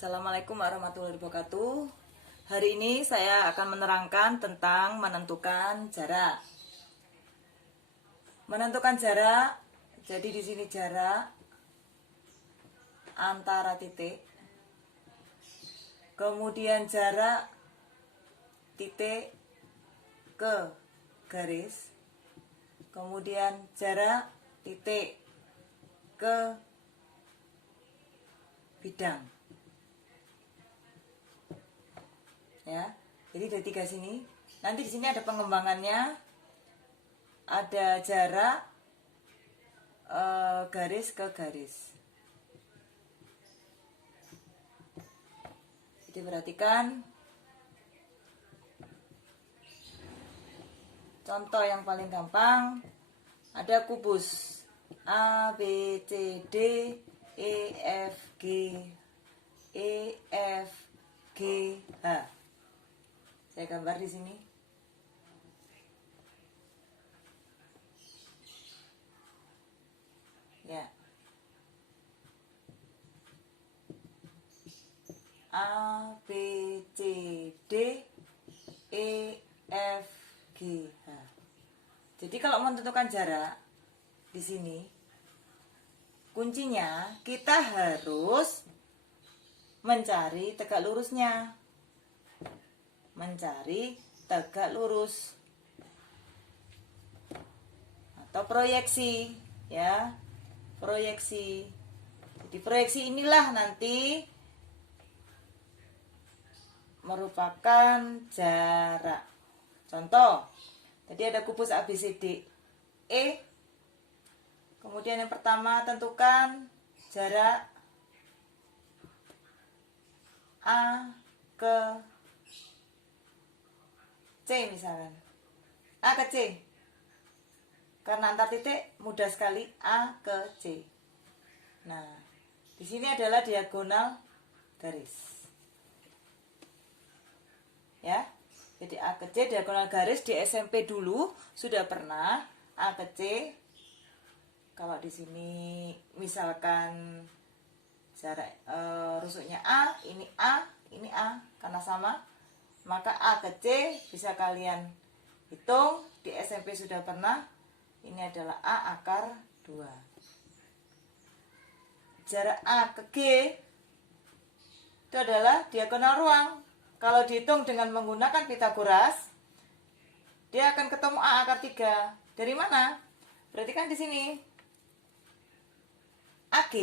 Assalamualaikum warahmatullahi wabarakatuh. Hari ini saya akan menerangkan tentang menentukan jarak. Menentukan jarak, jadi di sini jarak antara titik, kemudian jarak titik ke garis, kemudian jarak titik ke bidang. Ya, jadi dari tiga sini. Nanti di sini ada pengembangannya, ada jarak garis ke garis. Jadi perhatikan contoh yang paling gampang, ada kubus A, B, C, D, E, F, G, H. Saya gambar di sini. Ya. A, B, C, D, E, F, G, H. Jadi kalau menentukan jarak di sini, kuncinya kita harus mencari tegak lurusnya. Mencari tegak lurus atau proyeksi, ya. Proyeksi. Jadi proyeksi inilah nanti merupakan jarak. Contoh, tadi ada kubus ABCD E. Kemudian yang pertama tentukan jarak A ke C misalkan. A ke C. Karena antar titik mudah sekali A ke C. Nah, di sini adalah diagonal garis. Ya. Jadi A ke C diagonal garis di SMP dulu sudah pernah A ke C. Kalau di sini misalkan jarak rusuknya A, ini A karena sama, maka A ke C bisa kalian hitung, di SMP sudah pernah. Ini adalah A akar 2. Jarak A ke G itu adalah diagonal ruang. Kalau dihitung dengan menggunakan Pitagoras, dia akan ketemu A akar 3. Dari mana? Berarti kan di sini AG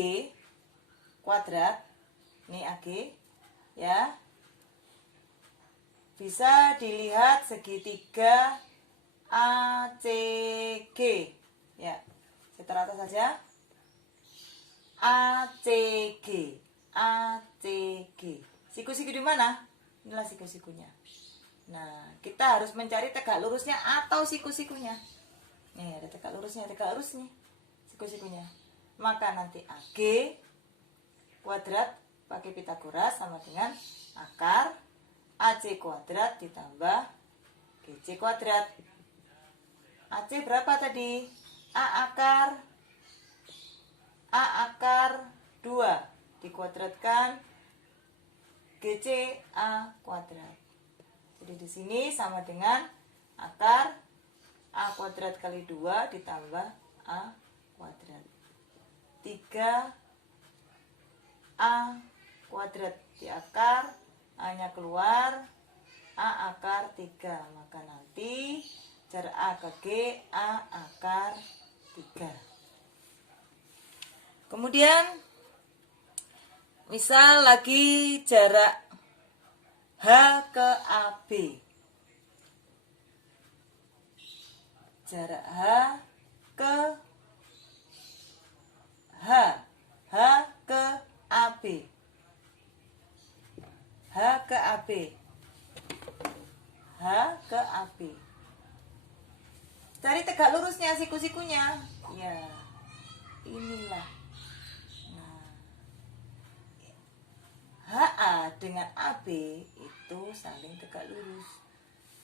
kuadrat, ini AG, ya, bisa dilihat segitiga ACG, ya. Saya terata saja ACG. Siku-siku di mana? Inilah siku-sikunya. Nah, kita harus mencari tegak lurusnya atau siku-sikunya. Nih, ada tegak lurusnya, siku-sikunya. Maka nanti AG kuadrat pakai Pitagoras sama dengan akar AC kuadrat ditambah GC kuadrat. AC berapa tadi? A akar 2 dikuadratkan GC A kuadrat. Jadi di sini sama dengan akar A kuadrat kali 2 ditambah A kuadrat. 3 A kuadrat di akar, A-nya keluar, A akar 3. Maka nanti jarak A ke G, A akar 3. Kemudian misal lagi jarak H ke AB. Jarak H ke AB. H ke AB. Cari tegak lurusnya, siku-sikunya. Ya, inilah. Nah, HA dengan AB itu saling tegak lurus,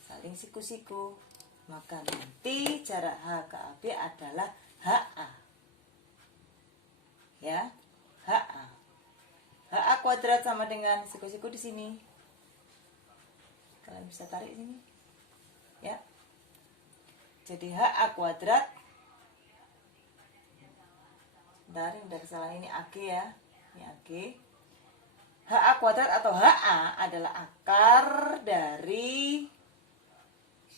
saling siku-siku. Maka nanti jarak H ke AB adalah HA. Ya, HA. HA kuadrat sama dengan siku-siku di sini. Kalian bisa tarik sini. Ya. Jadi HA kuadrat. Bentar, ini udah kesalahan, ini AG ya. Ini AG. HA kuadrat atau HA adalah akar dari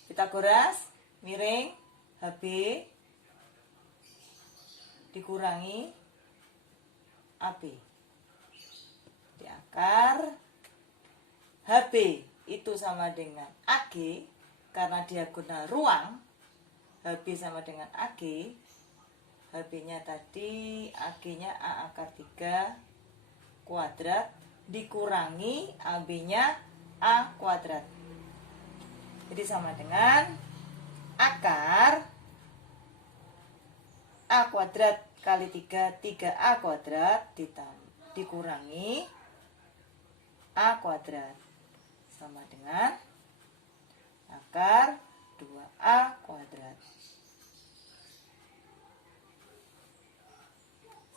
Pitagoras miring HB dikurangi AB. Di akar HB itu sama dengan AG karena diagonal ruang. HB sama dengan AG. HB-nya tadi, AG-nya A akar 3 kuadrat dikurangi AB-nya A kuadrat. Jadi sama dengan akar A kuadrat kali 3, 3A kuadrat dikurangi A kuadrat. Sama dengan akar 2A kuadrat.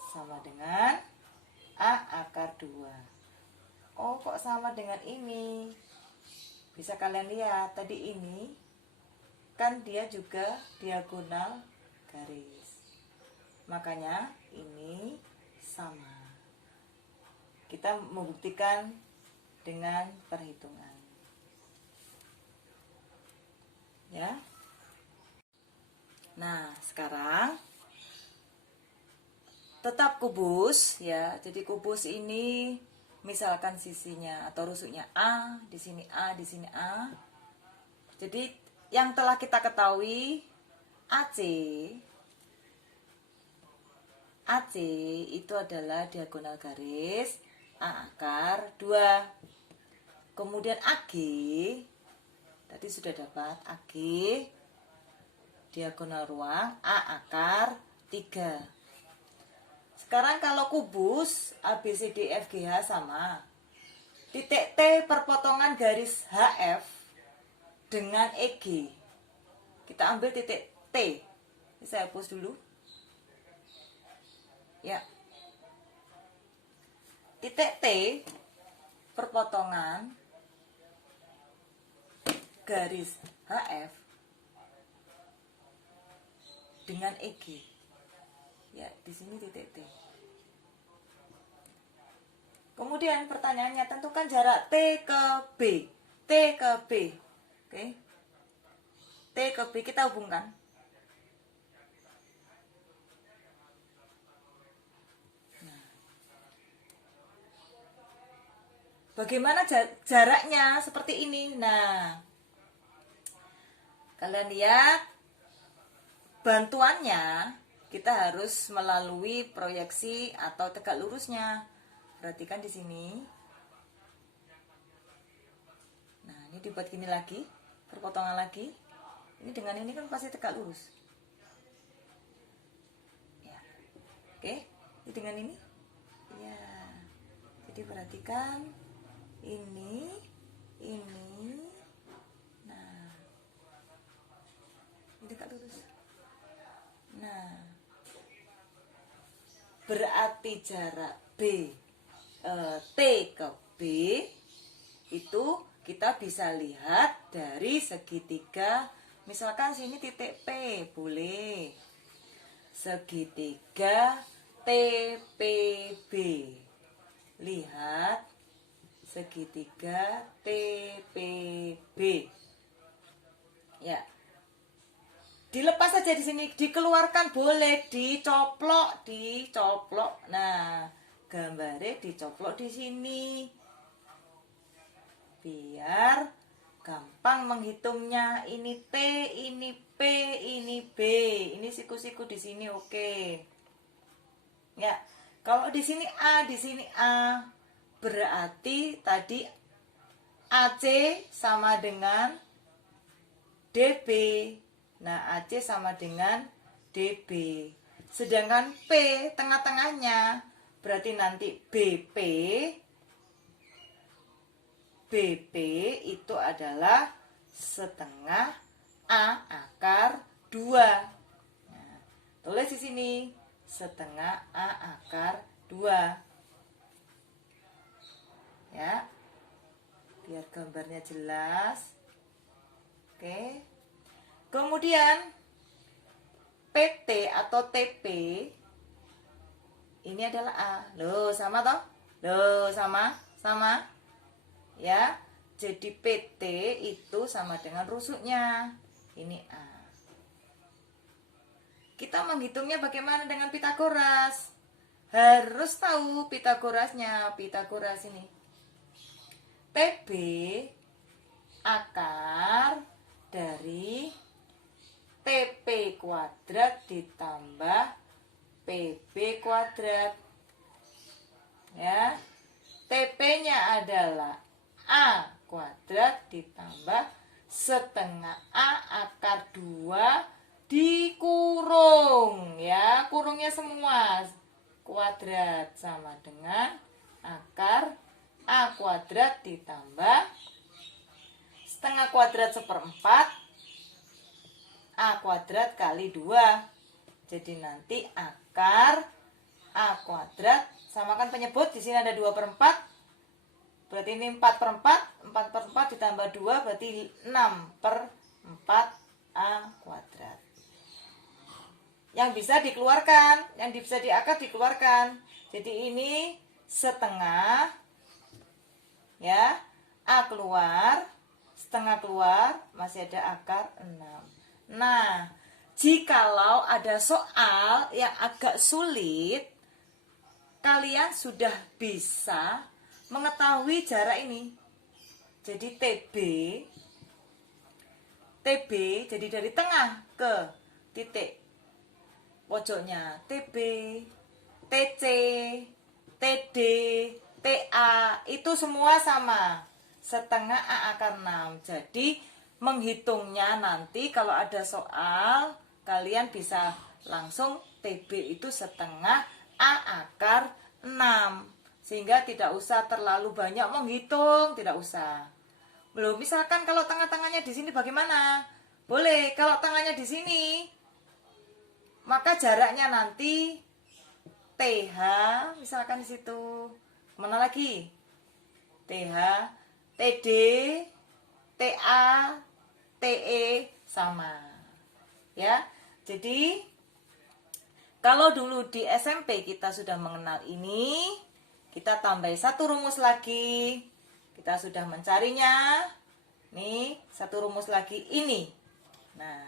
Sama dengan A akar 2. Oh, kok sama dengan ini? Bisa kalian lihat, tadi ini kan dia juga diagonal garis. Makanya ini sama. Kita membuktikan dengan perhitungan. Ya. Nah, sekarang tetap kubus ya. Jadi kubus ini misalkan sisinya atau rusuknya A, di sini A, di sini A. Jadi yang telah kita ketahui AC itu adalah diagonal garis A akar 2. Kemudian AG tadi sudah dapat AG diagonal ruang A akar 3. Sekarang kalau kubus ABCDFGH sama. Titik T perpotongan garis HF dengan EG. Kita ambil titik T. Ini saya hapus dulu. Ya. Titik T perpotongan garis HF dengan EG. Ya, di sini titik T. Kemudian pertanyaannya, tentukan jarak T ke B. T ke B. Oke. T ke B kita hubungkan. Nah. Bagaimana jaraknya seperti ini? Nah, kalian lihat bantuannya. Kita harus melalui proyeksi atau tegak lurusnya. Perhatikan di sini. Nah, ini dibuat gini lagi, perpotongan lagi. Ini dengan ini kan pasti tegak lurus. Ya. Oke, ini dengan ini. Ya. Jadi perhatikan ini. Nah, ini tegak lurus. Nah, berarti jarak T ke B itu kita bisa lihat dari segitiga. Misalkan sini titik P, boleh. Segitiga TPB. Lihat segitiga TPB. Ya. Dilepas saja di sini, dikeluarkan boleh, dicoplok. Nah, gambarnya dicoplok di sini. Biar gampang menghitungnya. Ini T, ini P, ini B. Ini siku-siku di sini, oke. Ya, kalau di sini A, di sini A, berarti tadi AC sama dengan DB. Nah, AC sama dengan DB. Sedangkan P tengah-tengahnya berarti nanti BP itu adalah setengah A akar 2. Nah, tulis di sini setengah A akar 2. Ya, biar gambarnya jelas. Oke. Kemudian PT atau TP ini adalah A. Loh, sama toh? Loh, sama? Sama? Ya. Jadi PT itu sama dengan rusuknya. Ini A. Kita menghitungnya bagaimana dengan Pitagoras? Harus tahu Pitagorasnya. Pitagoras ini. TB akar dari TP kuadrat ditambah PB kuadrat. Ya. TP-nya adalah A kuadrat ditambah setengah A akar 2 dikurung, ya, kurungnya semua kuadrat sama dengan akar A kuadrat ditambah setengah kuadrat 1/4 A kuadrat kali 2. Jadi nanti akar A kuadrat samakan penyebut, di sini ada 2/4, berarti ini 4/4, 4/4 ditambah 2 berarti 6/4 A kuadrat. Yang bisa dikeluarkan, yang bisa diakar dikeluarkan. Jadi ini setengah, ya, A keluar, setengah keluar, masih ada akar 6. Nah, jikalau ada soal yang agak sulit, kalian sudah bisa mengetahui jarak ini. Jadi TB jadi dari tengah ke titik pojoknya TB, TC, TD, TA itu semua sama setengah A akar 6. Jadi menghitungnya nanti kalau ada soal kalian bisa langsung TB itu setengah A akar 6, sehingga tidak usah terlalu banyak menghitung, tidak usah. Belum, misalkan kalau tengah-tengahnya di sini bagaimana? Boleh, kalau tengahnya di sini maka jaraknya nanti TH, misalkan di situ. Mana lagi? TH, TD, TA, TE sama. Ya. Jadi kalau dulu di SMP kita sudah mengenal ini, kita tambah satu rumus lagi. Kita sudah mencarinya. Nih, satu rumus lagi ini. Nah,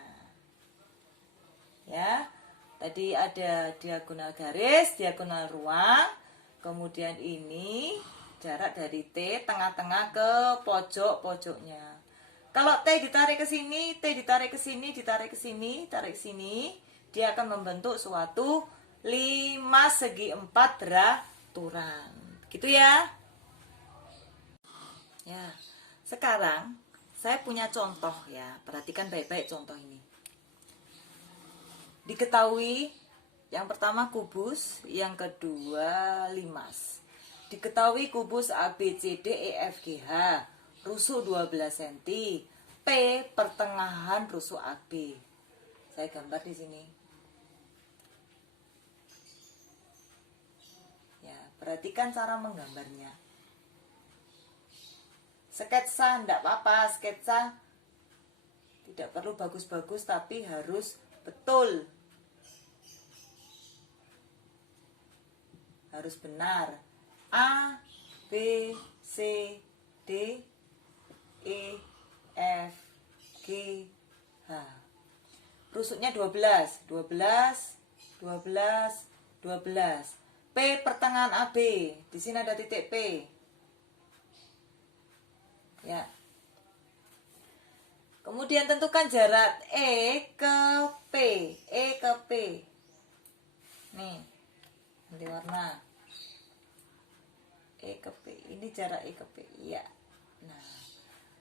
ya. Tadi ada diagonal garis, diagonal ruang. Kemudian ini jarak dari T tengah-tengah ke pojok-pojoknya. Kalau T ditarik ke sini, T ditarik ke sini, ditarik ke sini, tarik ke sini, dia akan membentuk suatu 5 segi 4 beraturan. Gitu ya. Ya. Sekarang saya punya contoh ya. Perhatikan baik-baik contoh ini. Diketahui yang pertama kubus, yang kedua limas. Diketahui kubus ABCDEFGH, rusuk 12 cm, P pertengahan rusuk AB. Saya gambar di sini. Ya, perhatikan cara menggambarnya. Sketsa enggak apa-apa, sketsa tidak perlu bagus-bagus tapi harus betul. Harus benar. A, B, C, D, E, F, G, H. Rusuknya 12, 12, 12, 12. P pertengahan AB. Di sini ada titik P. Ya. Kemudian tentukan jarak E ke P. E ke P. Nih. Ganti warna. E ke P. Ini jarak E ke P. Iya. Nah,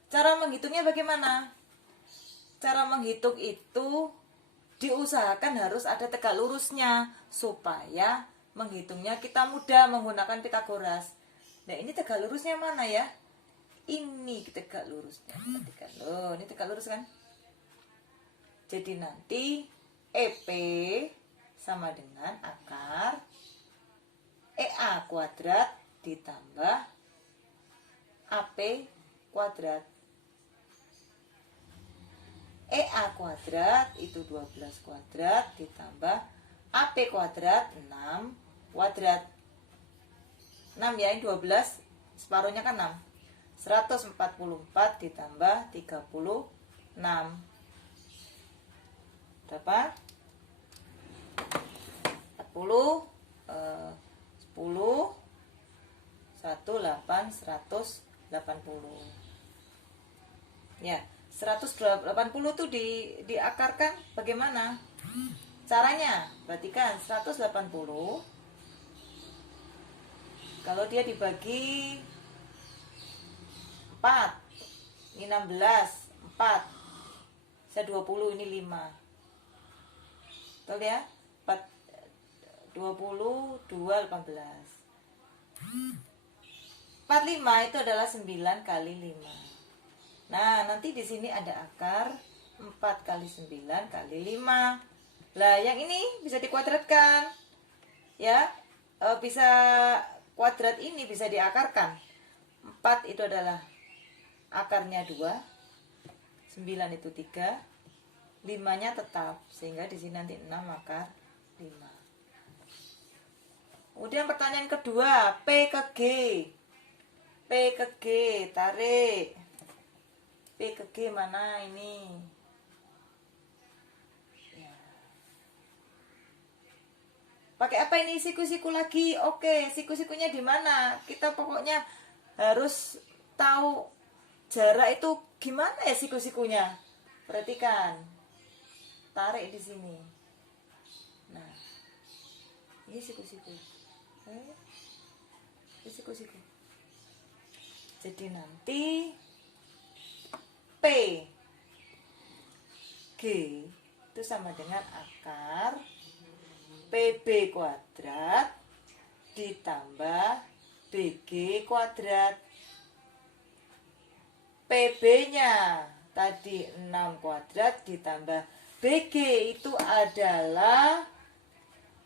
cara menghitungnya bagaimana? Cara menghitung itu diusahakan harus ada tegak lurusnya supaya menghitungnya kita mudah menggunakan Pitagoras. Nah, ini tegak lurusnya mana ya? Ini tegak lurusnya. Perhatikan. Loh, ini tegak lurus kan? Jadi nanti EP sama dengan akar EA kuadrat ditambah AP kuadrat. EA kuadrat itu 12 kuadrat ditambah AP kuadrat 6 kuadrat. 6 ya, ini 12 separuhnya kan 6. 144 ditambah 36. Berapa? 40 10 18 180. Ya, 180 tuh diakarkan bagaimana? Caranya, perhatikan 180 kalau dia dibagi 4, ini 16, 4, bisa 20, ini 5. Betul ya? 4, 20, 2, 18. 45 itu adalah 9 kali 5. Nah, nanti di sini ada akar 4 kali 9 kali 5. Lah, yang ini bisa dikuadratkan. Ya, bisa kuadrat ini bisa diakarkan. 4 itu adalah akarnya 2. 9 itu 3. 5-nya tetap, sehingga di sini nanti 6 akar 5. Kemudian pertanyaan kedua, P ke G. P ke G, tarik. P ke G mana ini? Ya. Pakai apa ini? Siku-siku lagi. Oke, siku-sikunya di mana? Kita pokoknya harus tahu jarak itu gimana ya siku-sikunya. Perhatikan. Tarik di sini. Nah, ini siku-siku. Ini siku-siku. Jadi nanti P G itu sama dengan akar PB kuadrat ditambah BG kuadrat. PB-nya tadi 6 kuadrat ditambah BG itu adalah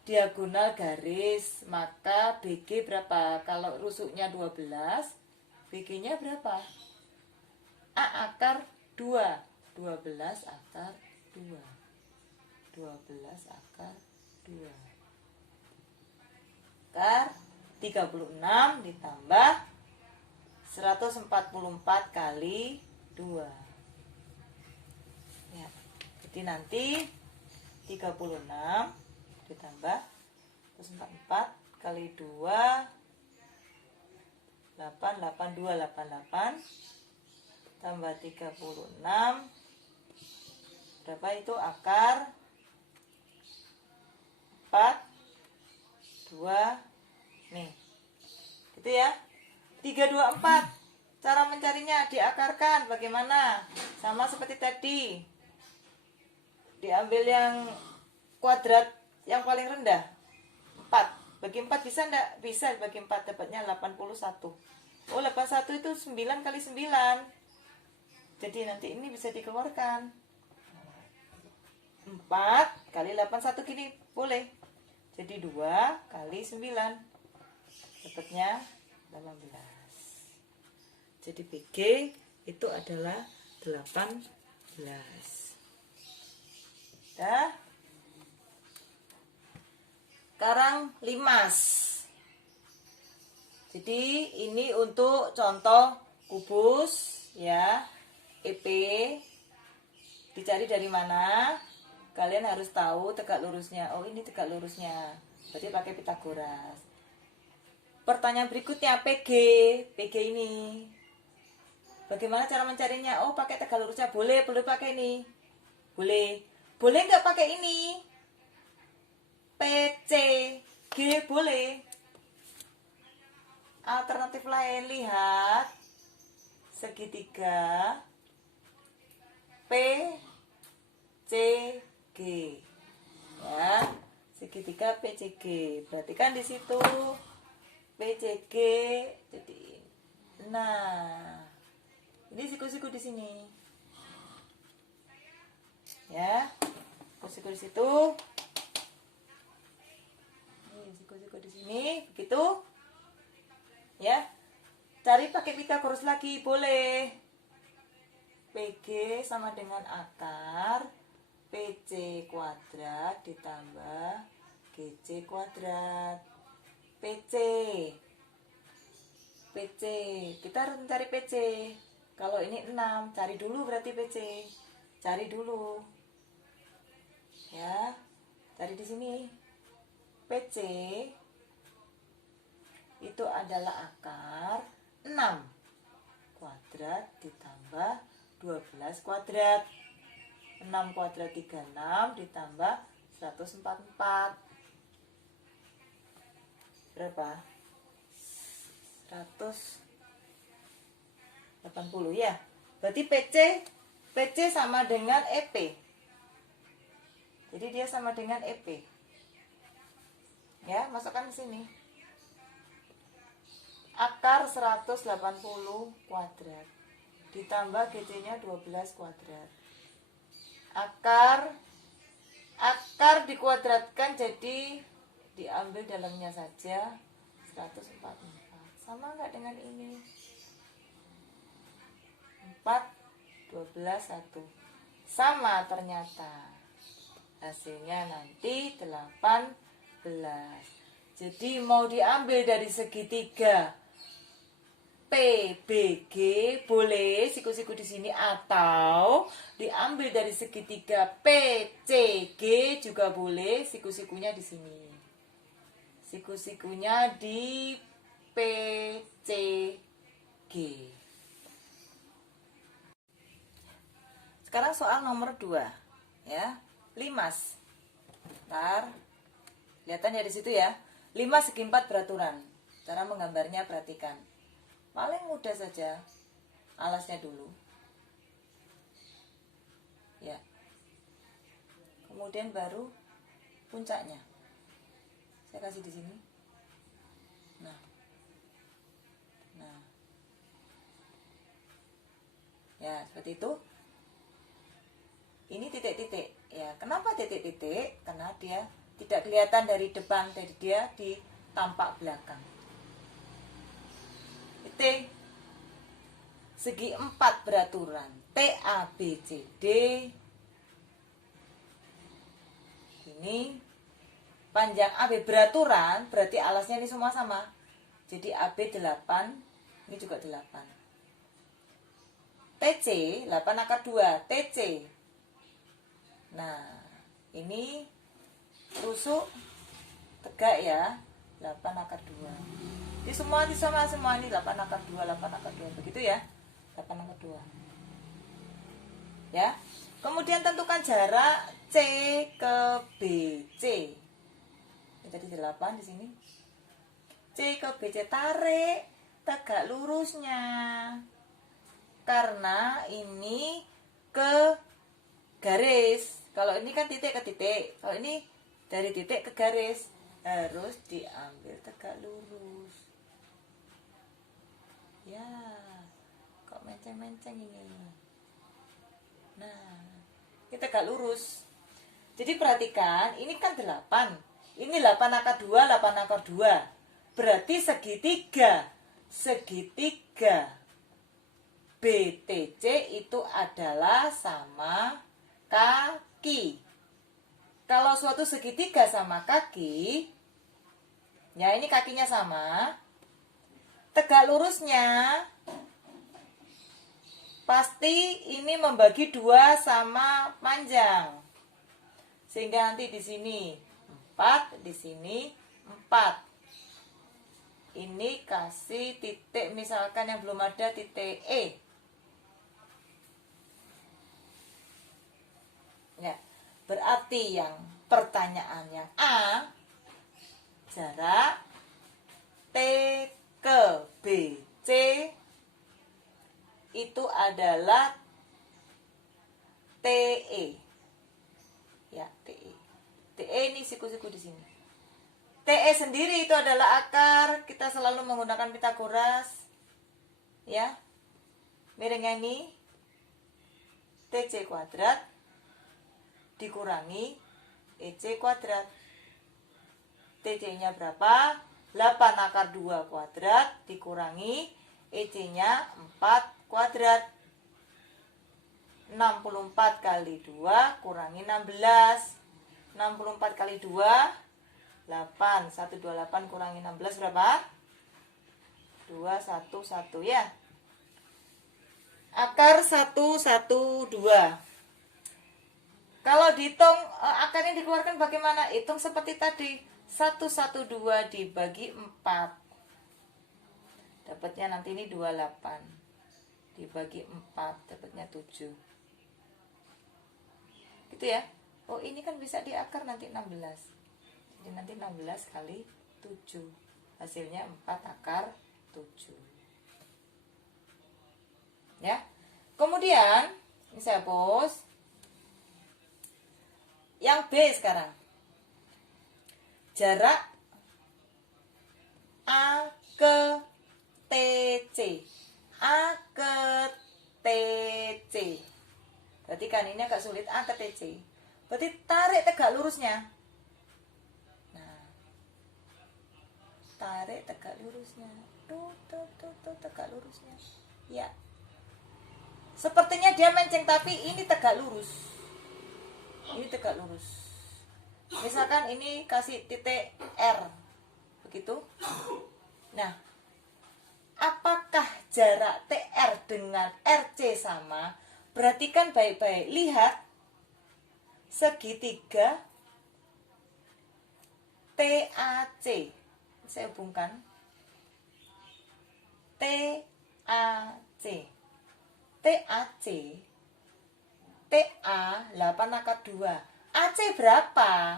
diagonal garis. Maka BG berapa? Kalau rusuknya 12, BG-nya berapa? A akar 2. 12 akar 2. 12 akar 2. Akar 36 ditambah 144 kali 2. Ya, jadi nanti 36 ditambah 144 kali 2 8, 8, 2, 8, 8 tambah 36 berapa itu akar 4 2 nih gitu ya. 3, 2, 4 cara mencarinya diakarkan bagaimana? Sama seperti tadi, diambil yang kuadrat yang paling rendah 4, bagi 4 bisa enggak? Bisa, bagi 4 dapatnya 81. Oh, 81 itu 9 kali 9. Jadi nanti ini bisa dikeluarkan 4 kali 81 gini boleh. Jadi 2 kali 9 dapatnya 18. Jadi BG itu adalah 18. Dah. Sekarang limas. Jadi ini untuk contoh kubus ya. EP dicari dari mana? Kalian harus tahu tegak lurusnya. Oh, ini tegak lurusnya. Berarti pakai Pitagoras. Pertanyaan berikutnya PG. PG ini. Bagaimana cara mencarinya? Oh, pakai tegak lurusnya. Boleh pakai ini. Boleh. Boleh nggak pakai ini? PC G boleh. Alternatif lain, lihat segitiga P C G ya, segitiga PCG. Berarti kan di situ PCG. Jadi nah ini siku-siku di sini ya, siku di situ. Siku-siku di sini begitu ya. Cari pakai Pythagoras lagi, boleh. PG sama dengan akar PC kuadrat ditambah GC kuadrat. PC. Kita harus mencari PC. Kalau ini 6, cari dulu berarti PC. Cari dulu. Ya. Cari di sini. PC itu adalah akar 6 kuadrat ditambah 12 kuadrat. 6 kuadrat 36 ditambah 144. Berapa? 180 ya. Berarti PC sama dengan EP. Jadi dia sama dengan EP. Ya, masukkan ke sini. Akar 180 kuadrat ditambah GC-nya 12 kuadrat. Akar dikuadratkan jadi diambil dalamnya saja 144. Sama enggak dengan ini? 4 12 1. Sama ternyata. Hasilnya nanti 18. Jadi mau diambil dari segitiga PBG boleh siku-siku di sini, atau diambil dari segitiga PCG juga boleh, siku-sikunya di sini. Siku-sikunya di PCG. Sekarang soal nomor 2 ya. Limas. Ntar kelihatan ya di situ ya. 5 segi 4 beraturan. Cara menggambarnya perhatikan. Paling mudah saja. Alasnya dulu. Ya. Kemudian baru puncaknya. Saya kasih di sini. Nah. Ya, seperti itu. Ini titik-titik. Ya, kenapa titik-titik? Karena dia tidak kelihatan dari depan, dari dia di tampak belakang. Titik segi 4 beraturan. TABCD. Ini panjang AB beraturan, berarti alasnya ini semua sama. Jadi AB 8, ini juga 8. TC 8 akar 2, TC. Nah, ini tusuk tegak ya, 8 akar 2. Ini semua ini 8 akar 2, 8 akar 2. Begitu ya, 8 akar 2. Ya. Kemudian tentukan jarak C ke BC. Ini tadi 8 di sini. C ke BC, tarik tegak lurusnya. Karena ini ke garis. Kalau ini kan titik ke titik. Kalau ini dari titik ke garis, harus diambil tegak lurus. Ya, kok menceng-menceng ini. Nah, ini tegak lurus. Jadi perhatikan, ini kan 8. Ini 8 akar 2, 8 akar 2. Berarti segitiga BTC itu adalah sama kaki. Kalau suatu segitiga sama kaki, ya ini kakinya sama, tegak lurusnya pasti ini membagi 2 sama panjang. Sehingga nanti di sini 4, di sini 4. Ini kasih titik, misalkan yang belum ada titik E. Ya, berarti yang pertanyaan yang A, jarak T ke BC itu adalah TE. Ya, TE. TE ini siku-siku di sini. TE sendiri itu adalah akar, kita selalu menggunakan Pythagoras. Ya. Miringnya ini TC kuadrat dikurangi EC kuadrat. TC-nya berapa? 8 akar 2 kuadrat dikurangi EC-nya 4 kuadrat. 64 kali 2 kurangi 16. 64 kali 2 8. 128 kurangi 16 berapa? 211 ya. Akar 112. Kalau dihitung akarnya dikeluarkan bagaimana? Hitung seperti tadi. 112 dibagi 4. Dapatnya nanti ini 28. Dibagi 4 dapatnya 7. Gitu ya. Oh, ini kan bisa diakar nanti 16. Jadi nanti 16 kali 7. Hasilnya 4 akar 7. Ya. Kemudian ini saya hapus. Yang B sekarang. Jarak A ke TC. A ke TC. Berarti kan ini agak sulit, A ke TC. Berarti tarik tegak lurusnya. Nah, tarik tegak lurusnya. Tuh, tegak lurusnya. Ya. Sepertinya dia menceng, tapi ini tegak lurus. Ini tegak lurus. Misalkan ini kasih titik R. Begitu. Nah, apakah jarak TR dengan RC sama? Perhatikan baik-baik. Lihat segitiga TAC. Saya hubungkan. TAC. TAC. TA 8 akar 2. AC berapa?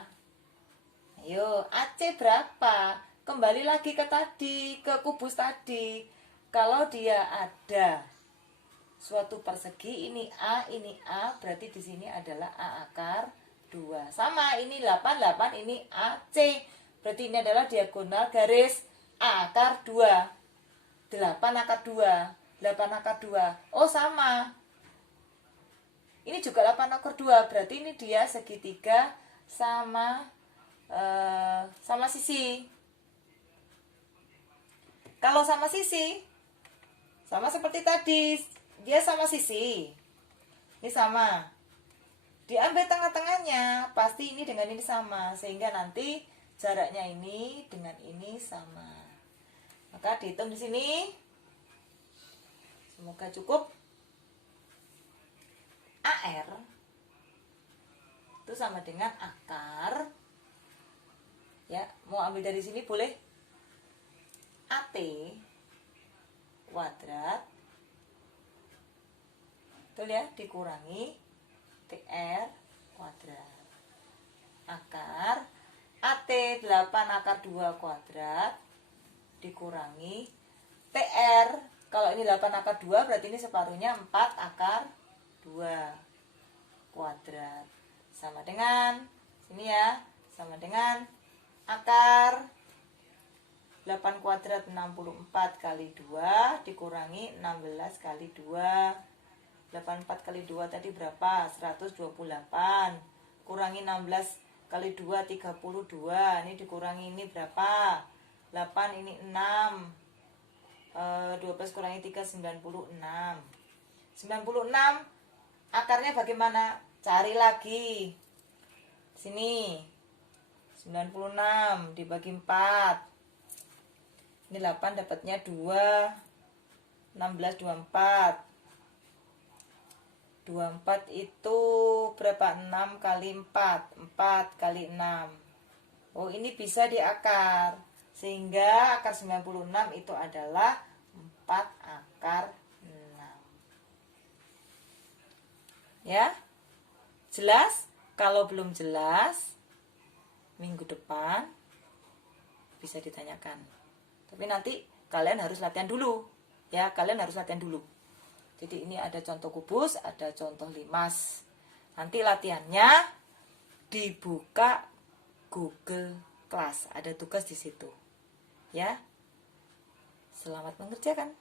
Ayo, AC berapa? Kembali lagi ke tadi, ke kubus tadi. Kalau dia ada suatu persegi, ini A, berarti di sini adalah A akar 2. Sama, ini 8, ini AC. Berarti ini adalah diagonal garis A akar 2. 8 akar 2. 8 akar 2. Oh, sama. Ini juga 8 akar 2. Berarti ini dia segitiga sama sisi. Kalau sama sisi, sama seperti tadi, dia sama sisi. Ini sama. Diambil tengah-tengahnya, pasti ini dengan ini sama, sehingga nanti jaraknya ini dengan ini sama. Maka dihitung di sini. Semoga cukup. AR itu sama dengan akar, ya, mau ambil dari sini boleh, AT kuadrat, betul ya, dikurangi TR kuadrat. Akar AT 8 akar 2 kuadrat dikurangi TR. Kalau ini 8 akar 2 berarti ini separuhnya 4 akar 2 kuadrat. Sama dengan sini ya, sama dengan akar 8 kuadrat 64 kali 2 dikurangi 16 kali 2. 84 kali 2 tadi berapa? 128. Kurangi 16 kali 2 32. Ini dikurangi ini berapa? 8, ini 6. 12 kurangi 3 96. 96 akarnya bagaimana? Cari lagi. Sini. 96 dibagi 4. Ini 8 dapatnya 2. 16 24. 24 itu berapa? 6 kali 4. 4 kali 6. Oh, ini bisa diakar. Sehingga akar 96 itu adalah 4 akar 6. Ya, jelas? Kalau belum jelas, minggu depan bisa ditanyakan. Tapi nanti kalian harus latihan dulu. Ya, kalian harus latihan dulu. Jadi ini ada contoh kubus, ada contoh limas. Nanti latihannya dibuka Google Class. Ada tugas di situ. Ya. Selamat mengerjakan.